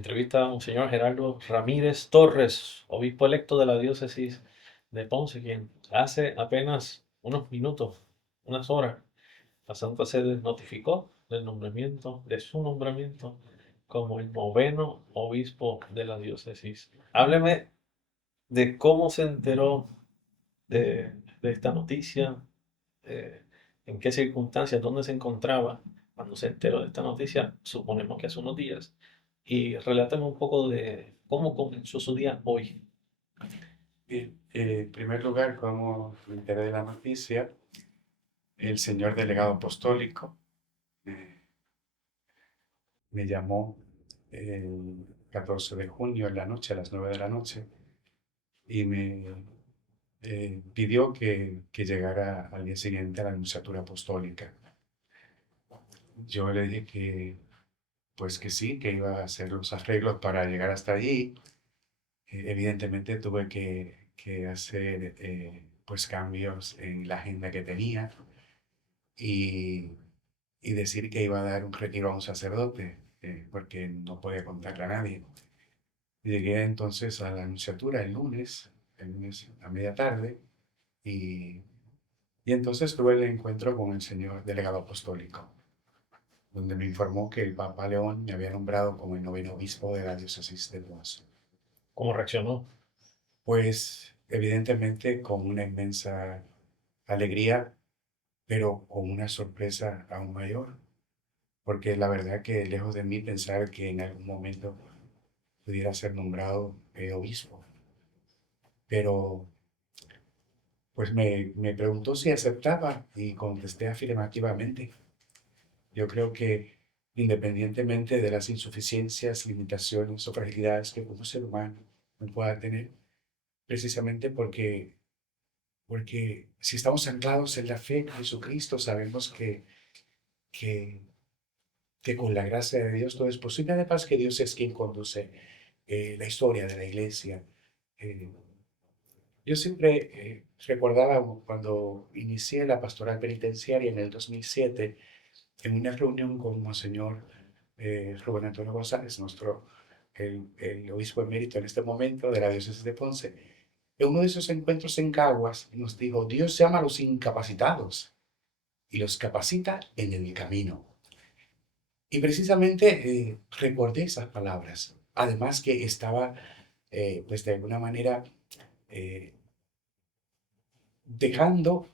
Entrevista a Monseñor Gerardo Ramírez Torres, obispo electo de la diócesis de Ponce, quien hace apenas unos minutos, unas horas, la Santa Sede notificó de su nombramiento como el noveno obispo de la diócesis. Hábleme de cómo se enteró de, de esta noticia, en qué circunstancias, dónde se encontraba cuando se enteró de esta noticia, suponemos que hace unos días, y relátame un poco de cómo comenzó su día hoy. Bien, en primer lugar, como me enteré de la noticia, el señor delegado apostólico eh, me llamó el 14 de junio en la noche, a las 9 de la noche, y me pidió que llegara al día siguiente a la Nunciatura Apostólica. Yo le dije pues que sí, que iba a hacer los arreglos para llegar hasta allí. Evidentemente tuve que hacer pues cambios en la agenda que tenía y, y decir que iba a dar un retiro a un sacerdote, porque no podía contarle a nadie. Llegué entonces a la Anunciatura el lunes a media tarde, y, y entonces tuve el encuentro con el señor delegado apostólico, donde me informó que el Papa León me había nombrado como el noveno obispo de la diócesis de Ponce. ¿Cómo reaccionó? Pues evidentemente con una inmensa alegría, pero con una sorpresa aún mayor, porque la verdad que lejos de mí pensar que en algún momento pudiera ser nombrado obispo, pero pues me preguntó si aceptaba y contesté afirmativamente. Yo creo que independientemente de las insuficiencias, limitaciones o fragilidades que como ser humano me pueda tener, precisamente porque si estamos anclados en la fe en Jesucristo, sabemos que, que con la gracia de Dios todo es posible. Además que Dios es quien conduce la historia de la iglesia. Eh, yo siempre recordaba cuando inicié la pastoral penitenciaria en el 2007, en una reunión con Monseñor Rubén Antonio González, el obispo emérito en este momento de la diócesis de Ponce. En uno de esos encuentros en Caguas nos dijo: Dios llama a los incapacitados y los capacita en el camino. Y precisamente recordé esas palabras. Además que estaba, pues de alguna manera, eh, dejando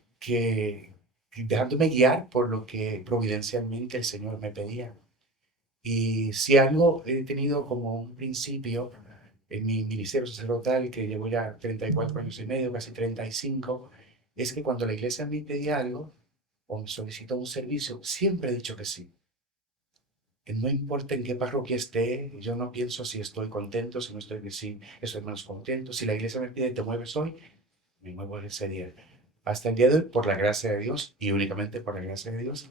dejándome guiar por lo que providencialmente el Señor me pedía. Y si algo he tenido como un principio en mi ministerio sacerdotal, que llevo ya 34 años y medio, casi 35, es que cuando la iglesia me pide algo o me solicita un servicio, siempre he dicho que sí. No importa en qué parroquia esté, yo no pienso si estoy contento, si no estoy, si estoy menos contento. Si la iglesia me pide, ¿te mueves hoy? Me muevo ese día. Hasta el día de hoy, por la gracia de Dios y únicamente por la gracia de Dios,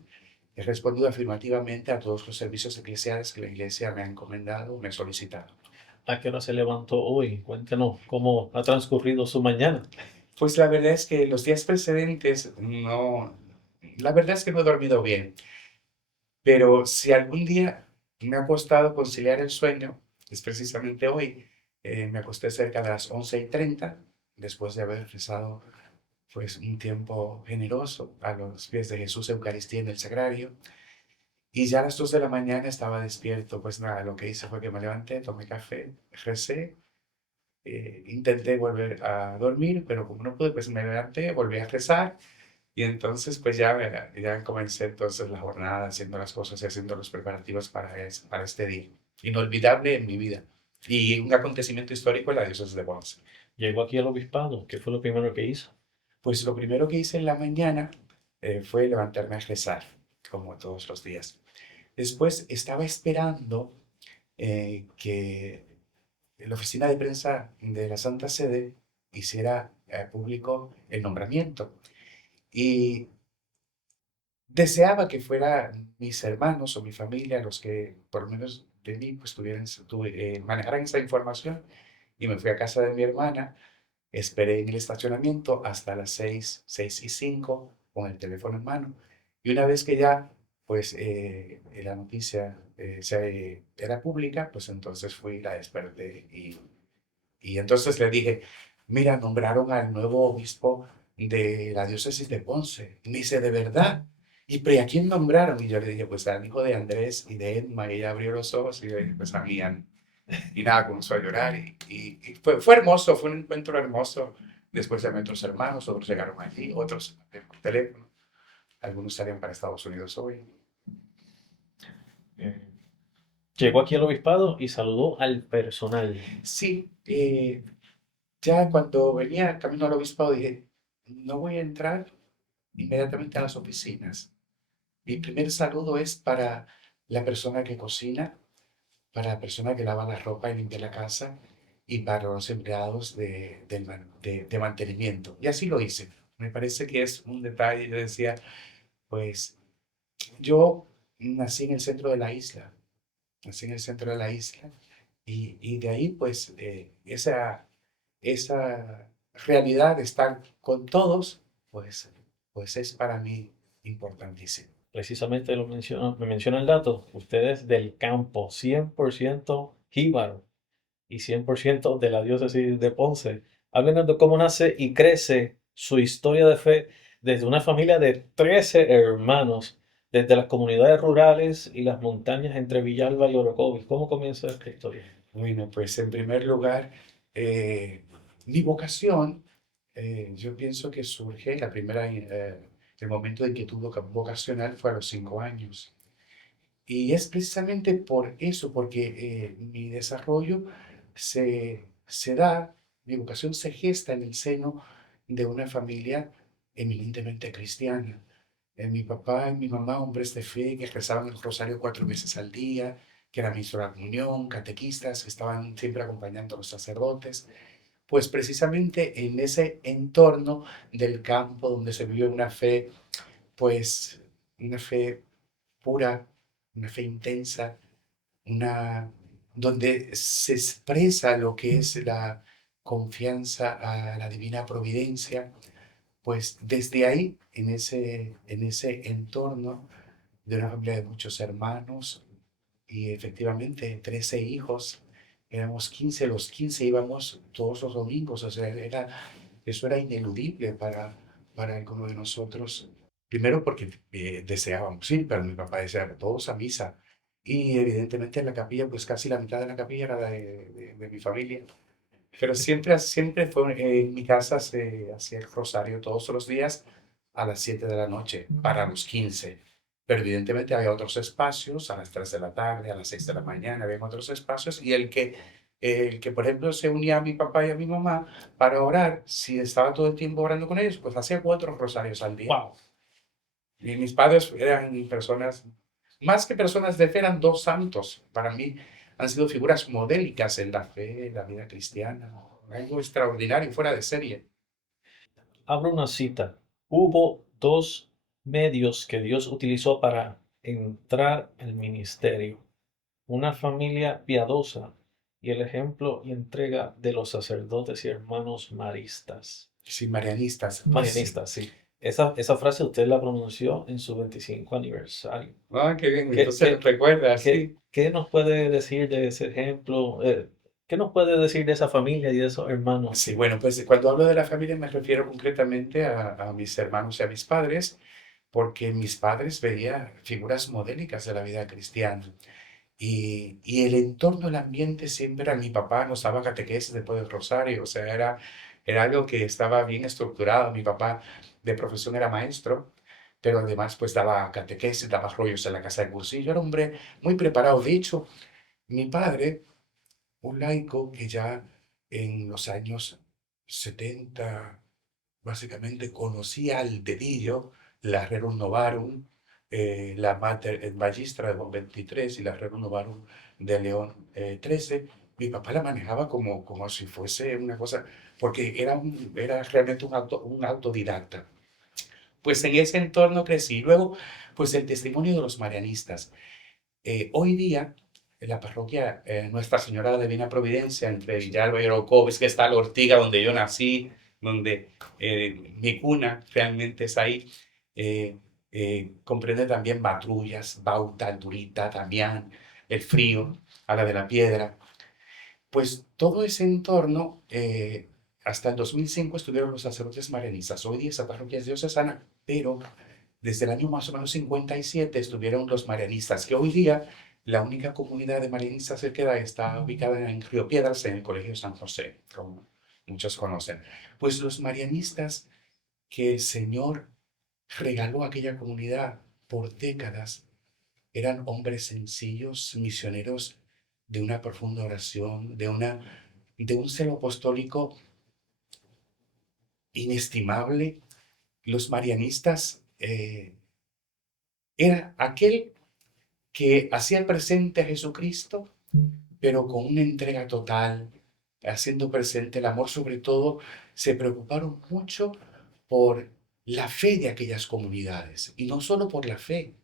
he respondido afirmativamente a todos los servicios eclesiales que la iglesia me ha encomendado, me ha solicitado. ¿A qué hora se levantó hoy? Cuéntenos cómo ha transcurrido su mañana. Pues la verdad es que los días precedentes no, la verdad es que no he dormido bien, pero si algún día me ha costado conciliar el sueño, es precisamente hoy. Me acosté cerca de las 11:30, después de haber rezado pues un tiempo generoso a los pies de Jesús, Eucaristía en el Sagrario, y ya a las 2 de la mañana estaba despierto. Pues nada, lo que hice fue que me levanté, tomé café, recé, intenté volver a dormir, pero como no pude, pues me levanté, volví a rezar, y entonces pues ya comencé entonces la jornada haciendo las cosas y haciendo los preparativos para este día. Inolvidable en mi vida. Y un acontecimiento histórico en la diócesis de Ponce. Llegó aquí al obispado. ¿Qué fue lo primero que hizo? Pues lo primero que hice en la mañana fue levantarme a rezar, como todos los días. Después estaba esperando que la oficina de prensa de la Santa Sede hiciera público el nombramiento. Y deseaba que fueran mis hermanos o mi familia los que, por lo menos de mí, pues manejaran esa información. Y me fui a casa de mi hermana, esperé en el estacionamiento hasta las 6:05, con el teléfono en mano. Y una vez que ya pues la noticia era pública, pues entonces fui y la desperté y entonces le dije, mira, nombraron al nuevo obispo de la diócesis de Ponce. Y me dice, ¿de verdad? ¿Y a quién nombraron? Y yo le dije, pues al hijo de Andrés y de Edma. Y ella abrió los ojos y le dije, pues a mí. Y nada, comenzó a llorar. Y fue hermoso, fue un encuentro hermoso. Después llamé a otros hermanos, otros llegaron allí, otros por teléfono. Algunos salían para Estados Unidos hoy. Eh, Llegó aquí al obispado y saludó al personal. Sí, ya cuando venía camino al obispado dije, no voy a entrar inmediatamente a las oficinas. Mi primer saludo es para la persona que cocina, para la persona que lava la ropa y limpia la casa y para los empleados de mantenimiento. Y así lo hice. Me parece que es un detalle. Yo decía, pues yo nací en el centro de la isla, nací en el centro de la isla y de ahí pues esa realidad de estar con todos, pues, pues es para mí importantísimo. Precisamente me menciona el dato. Ustedes del campo, 100% jíbaro y 100% de la diócesis de Ponce. Háblenos de cómo nace y crece su historia de fe desde una familia de 13 hermanos, desde las comunidades rurales y las montañas entre Villalba y Orocovis. ¿Cómo comienza esta historia? Bueno, pues en primer lugar, mi vocación, yo pienso que surge, el momento de inquietud vocacional fue a los 5 años. Y es precisamente por eso, porque mi desarrollo se da, mi vocación se gesta en el seno de una familia eminentemente cristiana. Mi papá y mi mamá, hombres de fe, que rezaban el rosario 4 veces al día, que eran ministros de la comunión, catequistas, que estaban siempre acompañando a los sacerdotes. Pues precisamente en ese entorno del campo donde se vive una fe, pues una fe pura, una fe intensa, donde se expresa lo que es la confianza a la divina providencia, pues desde ahí, en ese entorno de una familia de muchos hermanos y efectivamente 13 hijos, éramos 15, los 15 íbamos todos los domingos, o sea, eso era ineludible para alguno de nosotros. Primero porque deseábamos ir, pero mi papá decía todos a misa. Y evidentemente en la capilla, pues casi la mitad de la capilla era de mi familia. Pero siempre fue en mi casa, se hacía el rosario todos los días a las 7 de la noche para los 15. Pero evidentemente había otros espacios, a las 3 de la tarde, a las 6 de la mañana, había otros espacios. Y el que, por ejemplo, se unía a mi papá y a mi mamá para orar, si estaba todo el tiempo orando con ellos, pues hacía 4 rosarios al día. ¡Wow! Y mis padres eran personas, más que personas de fe, eran dos santos. Para mí han sido figuras modélicas en la fe, en la vida cristiana. Algo extraordinario, fuera de serie. Abro una cita. Hubo dos medios que Dios utilizó para entrar al ministerio. Una familia piadosa y el ejemplo y entrega de los sacerdotes y hermanos maristas. Sí, marianistas. Marianistas, sí. Esa frase usted la pronunció en su 25 aniversario. Ah, qué bien. ¿Qué, Entonces qué, recuerda, sí. qué nos puede decir de ese ejemplo? ¿Qué nos puede decir de esa familia y de esos hermanos? Sí, bueno, pues cuando hablo de la familia me refiero concretamente a mis hermanos y a mis padres, porque mis padres veían figuras modélicas de la vida cristiana. Y el entorno, el ambiente siempre era, mi papá nos daba catequesis después del rosario, o sea, era algo que estaba bien estructurado. Mi papá de profesión era maestro, pero además pues daba catequesis, daba rollos en la casa de cursillo, era un hombre muy preparado. De hecho, mi padre, un laico que ya en los años 70 básicamente conocía al dedillo la Rerum Novarum, la Mater et Magistra de Juan 23 y la Rerum Novarum de León 13. Mi papá la manejaba como si fuese una cosa, porque era realmente un autodidacta. Pues en ese entorno crecí. Luego, pues el testimonio de los marianistas. Hoy día, en la parroquia Nuestra Señora de la Divina Providencia, entre Villalba y Orocovis, que está la Ortiga, donde yo nací, donde mi cuna realmente es ahí, eh, comprende también Batrullas, Bauta, Durita, Damián, El Frío, a la de la Piedra. Pues todo ese entorno, hasta el 2005 estuvieron los sacerdotes marianistas. Hoy día esa parroquia es diocesana, pero desde el año más o menos 57 estuvieron los marianistas, que hoy día la única comunidad de marianistas que queda está ubicada en Río Piedras, en el Colegio San José, como muchos conocen. Pues los marianistas que el Señor regaló a aquella comunidad por décadas eran hombres sencillos, misioneros de una profunda oración, de un celo apostólico inestimable. Los marianistas era aquel que hacía presente a Jesucristo, pero con una entrega total, haciendo presente el amor. Sobre todo, se preocuparon mucho por la fe de aquellas comunidades, y no solo por la fe.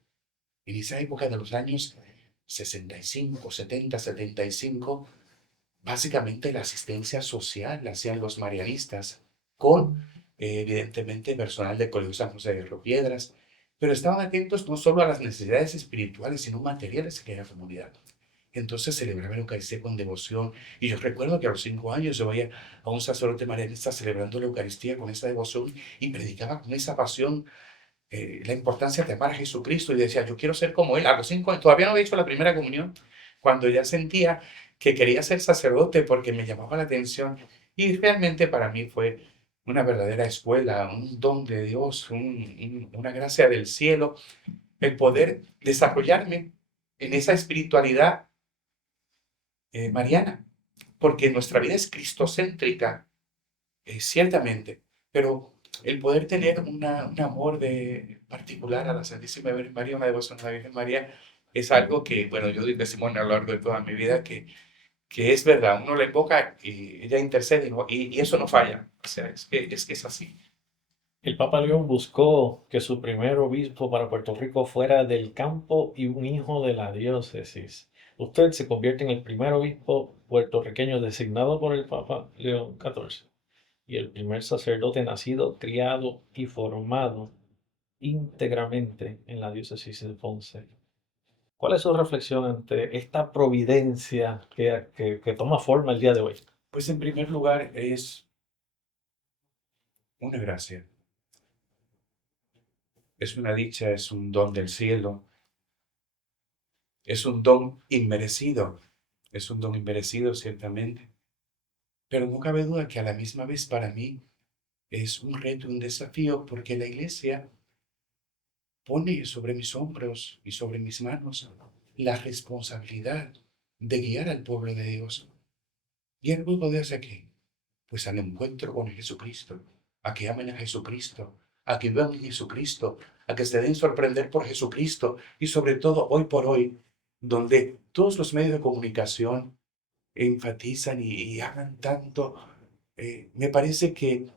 En esa época de los años 65, 70, 75, básicamente la asistencia social la hacían los marianistas con, evidentemente, personal del Colegio San José de Río Piedras, pero estaban atentos no solo a las necesidades espirituales, sino materiales de aquella comunidad. Entonces celebraba la Eucaristía con devoción. Y yo recuerdo que a los 5 años yo veía a un sacerdote marianista celebrando la Eucaristía con esa devoción y predicaba con esa pasión la importancia de amar a Jesucristo, y decía, yo quiero ser como Él. A los 5 años, todavía no había hecho la primera comunión, cuando ya sentía que quería ser sacerdote porque me llamaba la atención. Y realmente para mí fue una verdadera escuela, un don de Dios, una gracia del cielo, el poder desarrollarme en esa espiritualidad mariana, porque nuestra vida es cristocéntrica, ciertamente, pero el poder tener un amor particular a la Santísima Virgen María, una devoción a la Virgen María, es algo que, bueno, yo doy testimonio a lo largo de toda mi vida que es verdad. Uno la invoca y ella intercede, y eso no falla. O sea, es que es así. El Papa León buscó que su primer obispo para Puerto Rico fuera del campo y un hijo de la diócesis. Usted se convierte en el primer obispo puertorriqueño designado por el Papa León XIV y el primer sacerdote nacido, criado y formado íntegramente en la diócesis de Ponce. ¿Cuál es su reflexión ante esta providencia que toma forma el día de hoy? Pues en primer lugar es una gracia, es una dicha, es un don del cielo, es un don inmerecido, ciertamente, pero no cabe duda que a la misma vez para mí es un reto, un desafío, porque la Iglesia pone sobre mis hombros y sobre mis manos la responsabilidad de guiar al pueblo de Dios. ¿Y el pueblo de Dios a qué? Pues al encuentro con Jesucristo, a que amen a Jesucristo, a que vivan en Jesucristo, a que se den sorprender por Jesucristo, y sobre todo hoy por hoy, donde todos los medios de comunicación enfatizan y hablan tanto, me parece que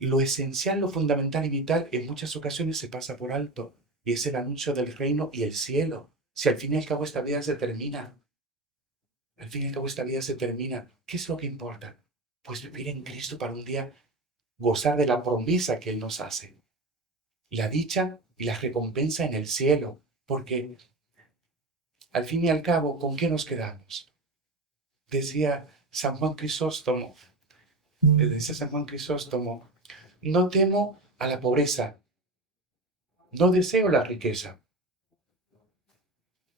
lo esencial, lo fundamental y vital en muchas ocasiones se pasa por alto, y es el anuncio del reino y el cielo. Si al fin y al cabo esta vida se termina, al fin y al cabo esta vida se termina, ¿qué es lo que importa? Pues vivir en Cristo para un día gozar de la promesa que Él nos hace, la dicha y la recompensa en el cielo, porque al fin y al cabo, ¿con qué nos quedamos? Decía San Juan Crisóstomo, no temo a la pobreza, no deseo la riqueza.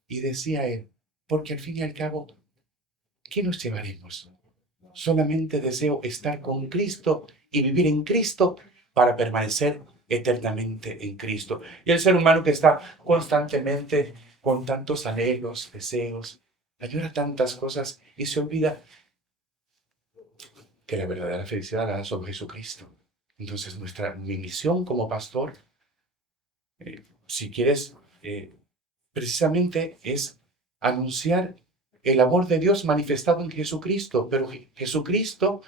Y decía él, porque al fin y al cabo, ¿qué nos llevaremos? Solamente deseo estar con Cristo y vivir en Cristo para permanecer eternamente en Cristo. Y el ser humano que está constantemente con tantos anhelos, deseos, añora tantas cosas y se olvida que la verdadera felicidad la da solo Jesucristo. Entonces mi misión como pastor, si quieres, precisamente es anunciar el amor de Dios manifestado en Jesucristo, pero Jesucristo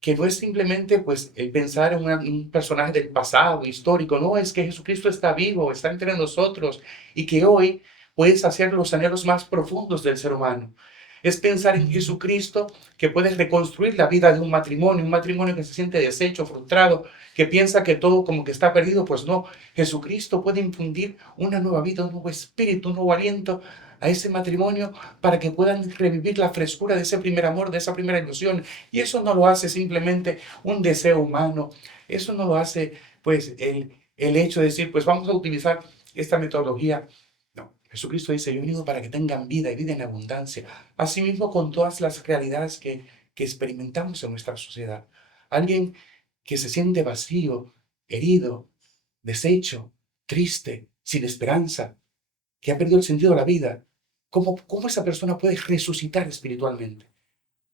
que no es simplemente pues el pensar en un personaje del pasado histórico, no, es que Jesucristo está vivo, está entre nosotros, y que hoy puede saciar los anhelos más profundos del ser humano. es pensar en Jesucristo que puede reconstruir la vida de un matrimonio que se siente deshecho, frustrado, que piensa que todo como que está perdido. Pues no, Jesucristo puede infundir una nueva vida, un nuevo espíritu, un nuevo aliento a ese matrimonio para que puedan revivir la frescura de ese primer amor, de esa primera ilusión. Y eso no lo hace simplemente un deseo humano, eso no lo hace pues el hecho de decir, pues vamos a utilizar esta metodología. No, Jesucristo dice, yo he venido para que tengan vida y vida en abundancia. Asimismo, con todas las realidades que experimentamos en nuestra sociedad. Alguien que se siente vacío, herido, deshecho, triste, sin esperanza, que ha perdido el sentido de la vida, ¿cómo esa persona puede resucitar espiritualmente?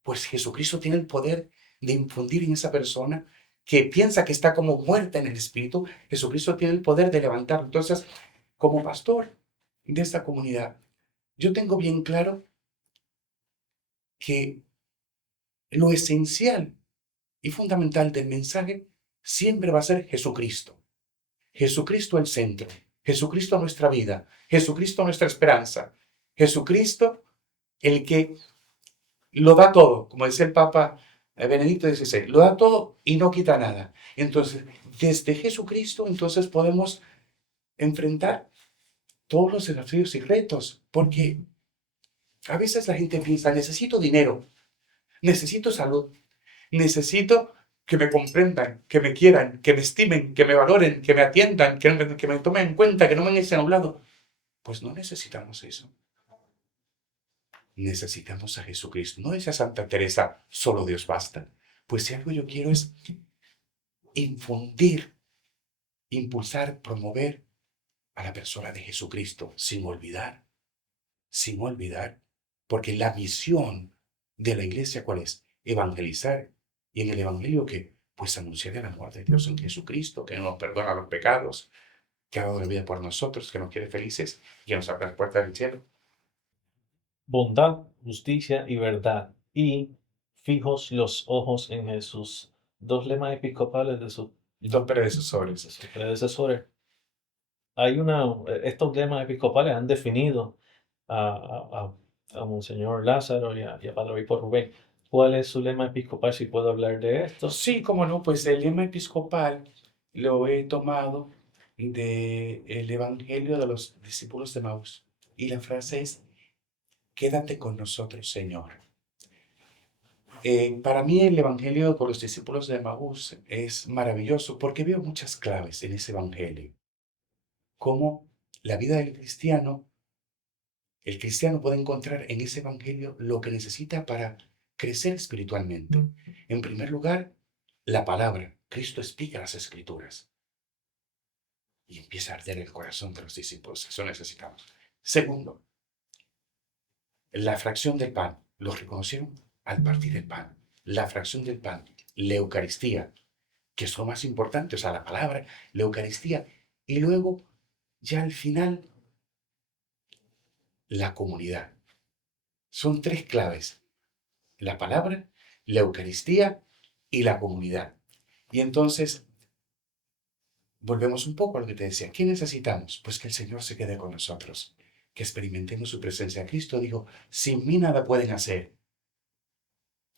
Pues Jesucristo tiene el poder de infundir en esa persona que piensa que está como muerta en el espíritu. Jesucristo tiene el poder de levantarlo. Entonces, como pastor de esta comunidad, yo tengo bien claro que lo esencial y fundamental del mensaje siempre va a ser Jesucristo. Jesucristo el centro, Jesucristo nuestra vida, Jesucristo nuestra esperanza, Jesucristo el que lo da todo, como decía el Papa Benedicto XVI, lo da todo y no quita nada. Entonces, desde Jesucristo, entonces podemos enfrentar todos los desafíos y retos, porque a veces la gente piensa, necesito dinero, necesito salud, necesito que me comprendan, que me quieran, que me estimen, que me valoren, que me atiendan, que me tomen en cuenta, que no me echen a un lado. Pues no necesitamos eso. Necesitamos a Jesucristo. No dice a Santa Teresa, solo Dios basta. Pues si algo yo quiero es infundir, impulsar, promover a la persona de Jesucristo, sin olvidar, porque la misión de la iglesia, ¿cuál es? Evangelizar. Y en el evangelio, ¿qué? Pues anunciar el amor de Dios en Jesucristo, que nos perdona los pecados, que ha dado la vida por nosotros, que nos quiere felices y que nos abre las puertas del cielo. Bondad, justicia y verdad. Y fijos los ojos en Jesús. Dos lemas episcopales Dos de predecesores. sus predecesores. Estos lemas episcopales han definido a Monseñor Lázaro y a Padre Obispo Rubén. ¿Cuál es su lema episcopal? Si puedo hablar de esto. Sí, cómo no, pues el lema episcopal lo he tomado del Evangelio de los discípulos de Maús. Y la frase es, quédate con nosotros, Señor. Para mí el Evangelio por los discípulos de Maús es maravilloso porque veo muchas claves en ese Evangelio. Cómo la vida del cristiano, el cristiano puede encontrar en ese Evangelio lo que necesita para crecer espiritualmente. En primer lugar, la palabra. Cristo explica las Escrituras y empieza a arder el corazón de los discípulos. Eso necesitamos. Segundo, la fracción del pan. ¿Lo reconocieron? Al partir el pan. La fracción del pan, la Eucaristía, que es lo más importante, o sea, la palabra, la Eucaristía. Y luego, ya al final, la comunidad. Son tres claves. La palabra, la Eucaristía y la comunidad. Y entonces, volvemos un poco a lo que te decía. ¿Qué necesitamos? Pues que el Señor se quede con nosotros, que experimentemos su presencia. Cristo dijo, sin mí nada pueden hacer.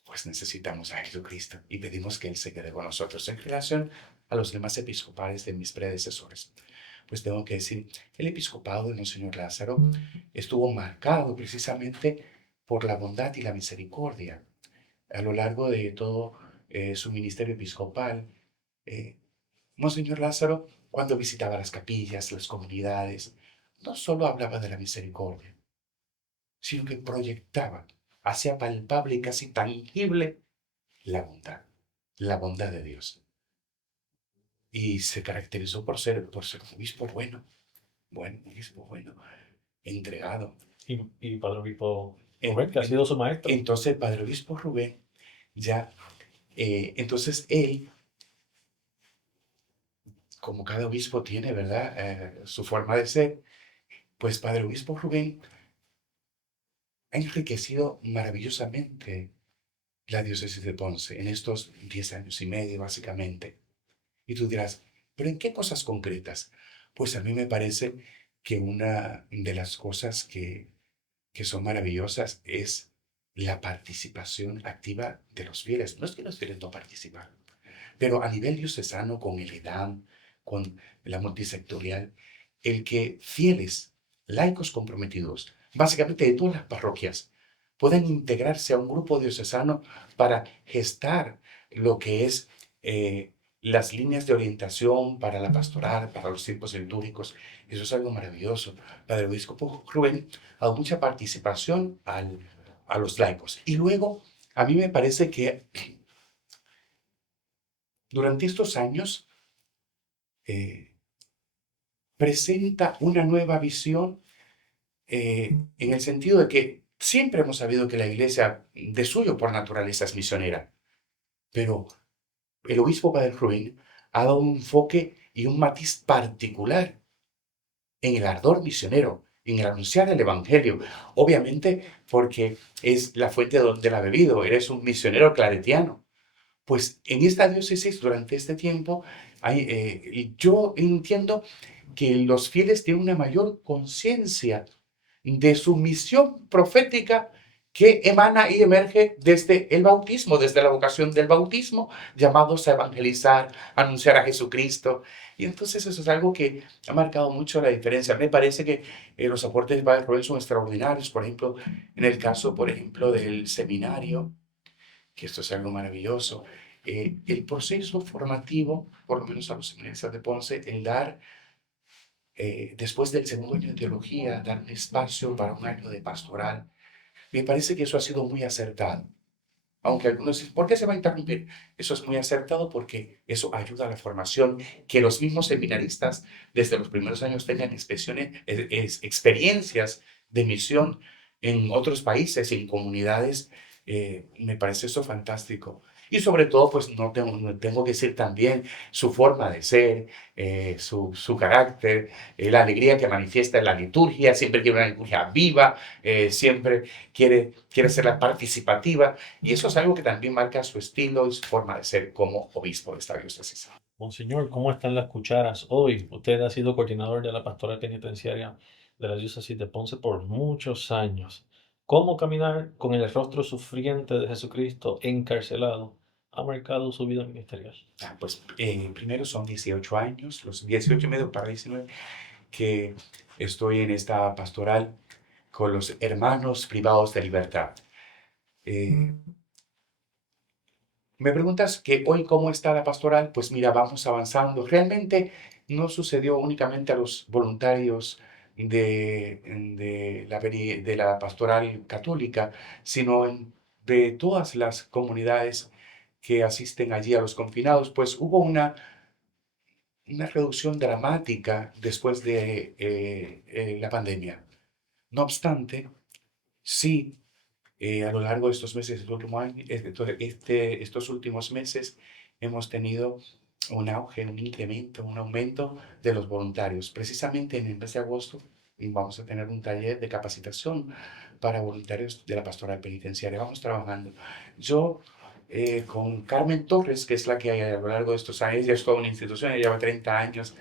Pues necesitamos a Jesucristo y pedimos que Él se quede con nosotros. En relación a los demás episcopales de mis predecesores, pues tengo que decir, el episcopado de Monseñor Lázaro estuvo marcado precisamente por la bondad y la misericordia. A lo largo de todo su ministerio episcopal, eh, Monseñor Lázaro, cuando visitaba las capillas, las comunidades, no solo hablaba de la misericordia, sino que proyectaba, hacía palpable y casi tangible la bondad de Dios. Y se caracterizó por ser un obispo un obispo bueno, entregado. Y Padre Obispo En- Rubén, que ha en- sido su maestro. entonces, el padre obispo Rubén, ya, entonces él, como cada obispo tiene, ¿verdad? Su forma de ser, pues padre obispo Rubén ha enriquecido maravillosamente la diócesis de Ponce en estos 10 años y medio, básicamente. Y tú dirás, ¿pero en qué cosas concretas? Pues a mí me parece que una de las cosas que son maravillosas es la participación activa de los fieles. No es que los fieles no participan, pero a nivel diocesano, con el EDAM, con la multisectorial, el que fieles, laicos comprometidos, básicamente de todas las parroquias, pueden integrarse a un grupo diocesano para gestar lo que es las líneas de orientación para la pastoral, para los tiempos litúrgicos. Eso es algo maravilloso. Padre Obispo Rubén ha dado mucha participación a los laicos. Y luego, a mí me parece que durante estos años eh, presenta una nueva visión en el sentido de que siempre hemos sabido que la Iglesia de suyo por naturaleza es misionera, pero el obispo Padre Rubén ha dado un enfoque y un matiz particular en el ardor misionero, en el anunciar el Evangelio. Obviamente porque es la fuente de donde la ha bebido, eres un misionero claretiano. Pues en esta diócesis, durante este tiempo, yo entiendo que los fieles tienen una mayor conciencia de su misión profética que emana y emerge desde el bautismo, desde la vocación del bautismo, llamados a evangelizar, a anunciar a Jesucristo. Y entonces eso es algo que ha marcado mucho la diferencia. Me parece que los aportes de Padre Rubén son extraordinarios. Por ejemplo, en el caso, por ejemplo, del seminario, que esto es algo maravilloso, el proceso formativo, por lo menos a los seminaristas de Ponce, el dar después del segundo año de teología, dar un espacio para un año de pastoral. Me parece que eso ha sido muy acertado. Aunque algunos dicen, ¿por qué se va a interrumpir? Eso es muy acertado porque eso ayuda a la formación, que los mismos seminaristas desde los primeros años tengan experiencias de misión en otros países, en comunidades. Me parece eso fantástico. Y sobre todo, pues no tengo que decir también su forma de ser, su carácter, la alegría que manifiesta en la liturgia, siempre quiere una liturgia viva, siempre quiere ser la participativa. Y eso es algo que también marca su estilo y su forma de ser como obispo de esta diócesis. Monseñor, ¿cómo están las cucharas hoy? Usted ha sido coordinador de la pastoral penitenciaria de la diócesis de Ponce por muchos años. ¿Cómo caminar con el rostro sufriente de Jesucristo encarcelado ha marcado su vida ministerial? Pues primero son 18 años, los 18 y medio para 19, que estoy en esta pastoral con los hermanos privados de libertad. Eh, Me preguntas que hoy cómo está la pastoral, pues mira, vamos avanzando. Realmente no sucedió únicamente a los voluntarios de la pastoral católica, sino de todas las comunidades que asisten allí a los confinados, pues hubo una reducción dramática después de la pandemia. No obstante, sí a lo largo de estos meses, estos últimos meses, hemos tenido un auge, un incremento, un aumento de los voluntarios. Precisamente en el mes de agosto vamos a tener un taller de capacitación para voluntarios de la pastoral penitenciaria. Vamos trabajando. Yo con Carmen Torres, que es la que a lo largo de estos años, ya es toda una institución, ella lleva 30 años,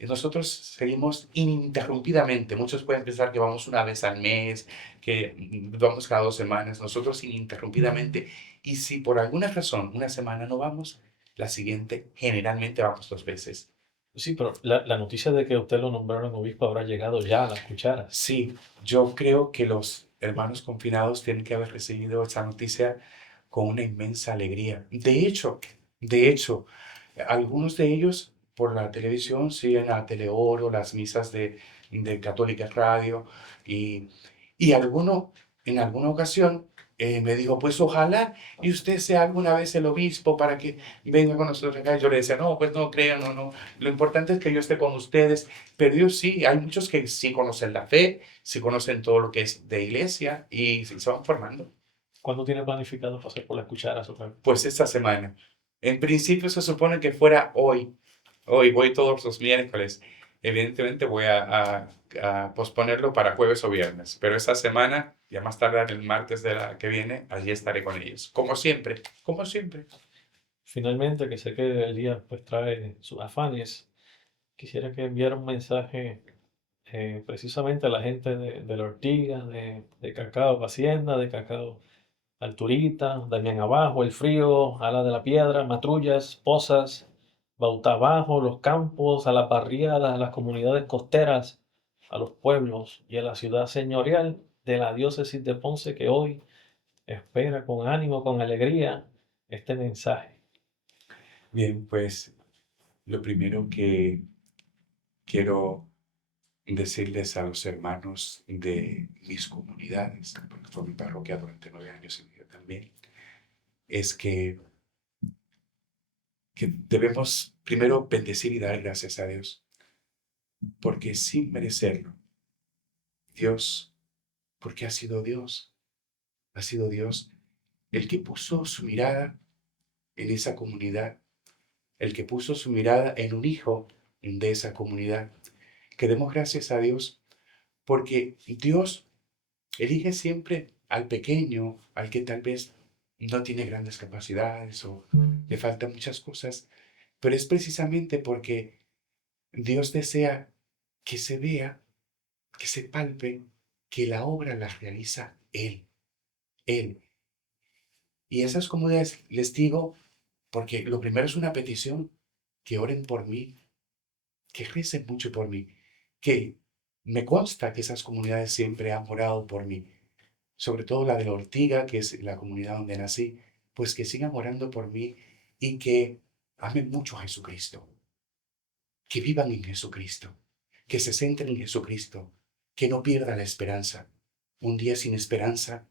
y nosotros seguimos ininterrumpidamente. Muchos pueden pensar que vamos una vez al mes, que vamos cada 2 semanas, nosotros ininterrumpidamente. Y si por alguna razón una semana no vamos, la siguiente generalmente vamos 2 veces. Sí, pero la noticia de que usted lo nombraron obispo habrá llegado ya a las cucharas. Sí, yo creo que los hermanos confinados tienen que haber recibido esa noticia con una inmensa alegría. De hecho, algunos de ellos por la televisión siguen a Teleoro, las misas de Católica Radio, y, y alguno en alguna ocasión me dijo, pues ojalá y usted sea alguna vez el obispo para que venga con nosotros acá. Y yo le decía, no, pues no crean, no, no. Lo importante es que yo esté con ustedes. Pero ellos sí, hay muchos que sí conocen la fe, sí conocen todo lo que es de iglesia y sí se van formando. ¿Cuándo tiene planificado pasar por las cucharas otra vez? Pues esta semana. En principio se supone que fuera hoy. Hoy voy todos los miércoles. Evidentemente voy a posponerlo para jueves o viernes. Pero esta semana, ya más tarde el martes de la que viene, allí estaré con ellos. Como siempre, como siempre. Finalmente, que sé que el día pues trae sus afanes, quisiera que enviara un mensaje precisamente a la gente de la Ortiga, de Cacao Hacienda, de Cacao Alturita, Damián Abajo, El Frío, Ala de la Piedra, Matrullas, Pozas, Bautá Abajo, Los Campos, a las barriadas, a las comunidades costeras, a los pueblos y a la ciudad señorial de la diócesis de Ponce que hoy espera con ánimo, con alegría este mensaje. Bien, pues lo primero que quiero decirles a los hermanos de mis comunidades, porque fue mi parroquia durante 9 años y medio también, es que debemos primero bendecir y dar gracias a Dios, porque sin merecerlo, Dios, porque ha sido Dios el que puso su mirada en esa comunidad, el que puso su mirada en un hijo de esa comunidad. Que demos gracias a Dios, porque Dios elige siempre al pequeño, al que tal vez no tiene grandes capacidades o le faltan muchas cosas, pero es precisamente porque Dios desea que se vea, que se palpe, que la obra la realiza Él, Él. Y esas comunidades, les digo, porque lo primero es una petición, que oren por mí, que recen mucho por mí, que me consta que esas comunidades siempre han orado por mí, sobre todo la de la Ortiga, que es la comunidad donde nací, pues que sigan orando por mí y que amen mucho a Jesucristo, que vivan en Jesucristo, que se centren en Jesucristo, que no pierdan la esperanza. Un día sin esperanza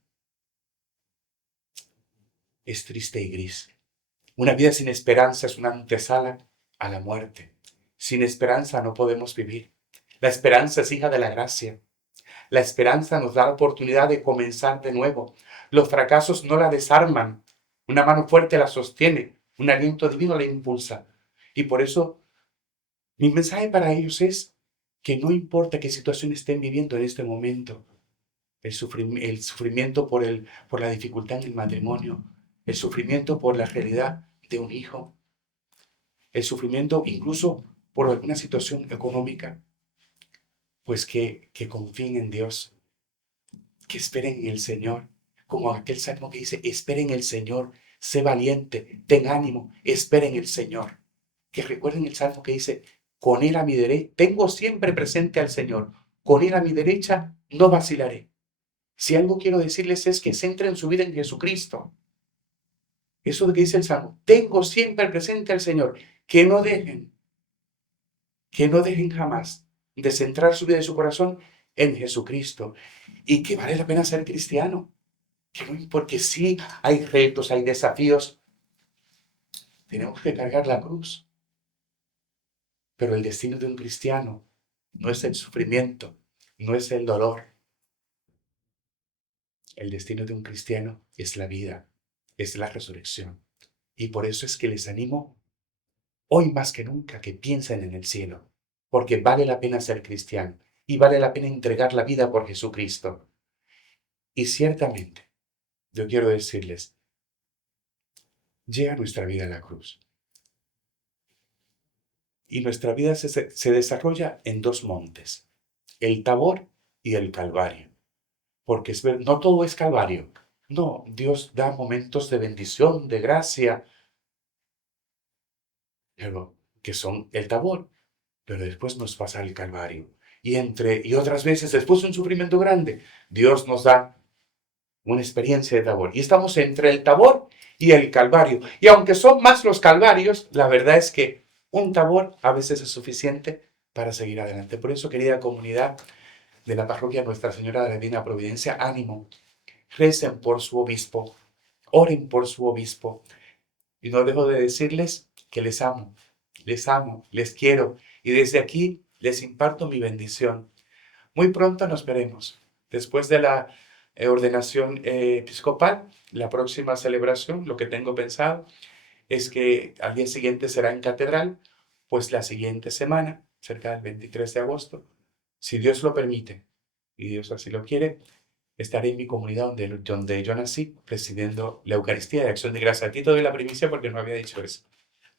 es triste y gris. Una vida sin esperanza es una antesala a la muerte. Sin esperanza no podemos vivir. La esperanza es hija de la gracia. La esperanza nos da la oportunidad de comenzar de nuevo. Los fracasos no la desarman. Una mano fuerte la sostiene. Un aliento divino la impulsa. Y por eso mi mensaje para ellos es que no importa qué situación estén viviendo en este momento, el sufrimiento por la dificultad en el matrimonio, el sufrimiento por la realidad de un hijo, el sufrimiento incluso por alguna situación económica, pues que confíen en Dios, que esperen en el Señor, como aquel salmo que dice, esperen en el Señor, sé valiente, ten ánimo, esperen en el Señor. Que recuerden el salmo que dice, con Él a mi derecha, tengo siempre presente al Señor, con Él a mi derecha no vacilaré. Si algo quiero decirles es que centren su vida en Jesucristo. Eso de que dice el salmo, tengo siempre presente al Señor, que no dejen jamás de centrar su vida y su corazón en Jesucristo. Y que vale la pena ser cristiano. Porque sí hay retos, hay desafíos. Tenemos que cargar la cruz. Pero el destino de un cristiano no es el sufrimiento, no es el dolor. El destino de un cristiano es la vida, es la resurrección. Y por eso es que les animo hoy más que nunca que piensen en el cielo, porque vale la pena ser cristiano y vale la pena entregar la vida por Jesucristo. Y ciertamente, yo quiero decirles, llega nuestra vida a la cruz. Y nuestra vida se desarrolla en dos montes, el Tabor y el Calvario. Porque no todo es Calvario. No, Dios da momentos de bendición, de gracia, pero que son el Tabor. Pero después nos pasa el Calvario. Y otras veces, después de un sufrimiento grande, Dios nos da una experiencia de Tabor. Y estamos entre el Tabor y el Calvario. Y aunque son más los Calvarios, la verdad es que un Tabor a veces es suficiente para seguir adelante. Por eso, querida comunidad de la parroquia Nuestra Señora de la Divina Providencia, ánimo, recen por su obispo, oren por su obispo. Y no dejo de decirles que les amo, les quiero. Y desde aquí les imparto mi bendición. Muy pronto nos veremos. Después de la ordenación episcopal, la próxima celebración, lo que tengo pensado es que al día siguiente será en catedral, pues la siguiente semana, cerca del 23 de agosto, si Dios lo permite y Dios así lo quiere, estaré en mi comunidad donde yo nací, presidiendo la Eucaristía de Acción de Gracias. A ti te doy la primicia porque no había dicho eso.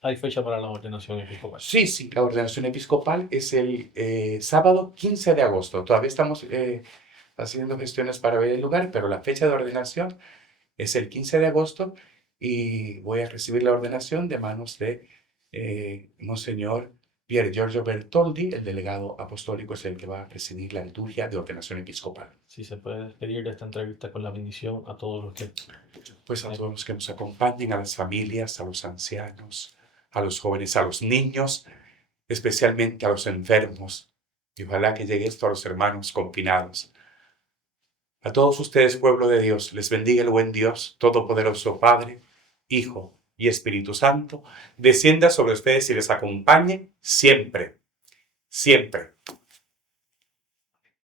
Hay fecha para la ordenación episcopal. Sí, la ordenación episcopal es el sábado 15 de agosto. Todavía estamos haciendo gestiones para ver el lugar, pero la fecha de ordenación Es el 15 de agosto y voy a recibir la ordenación de manos de Monseñor Pier Giorgio Bertoldi, el delegado apostólico, es el que va a presidir la liturgia de ordenación episcopal. Si se puede despedir de esta entrevista con la bendición a todos los que... Pues a todos los que nos acompañen, a las familias, a los ancianos, a los jóvenes, a los niños, especialmente a los enfermos. Y ojalá que llegue esto a los hermanos confinados. A todos ustedes, pueblo de Dios, les bendiga el buen Dios, Todopoderoso Padre, Hijo y Espíritu Santo, descienda sobre ustedes y les acompañe siempre, siempre.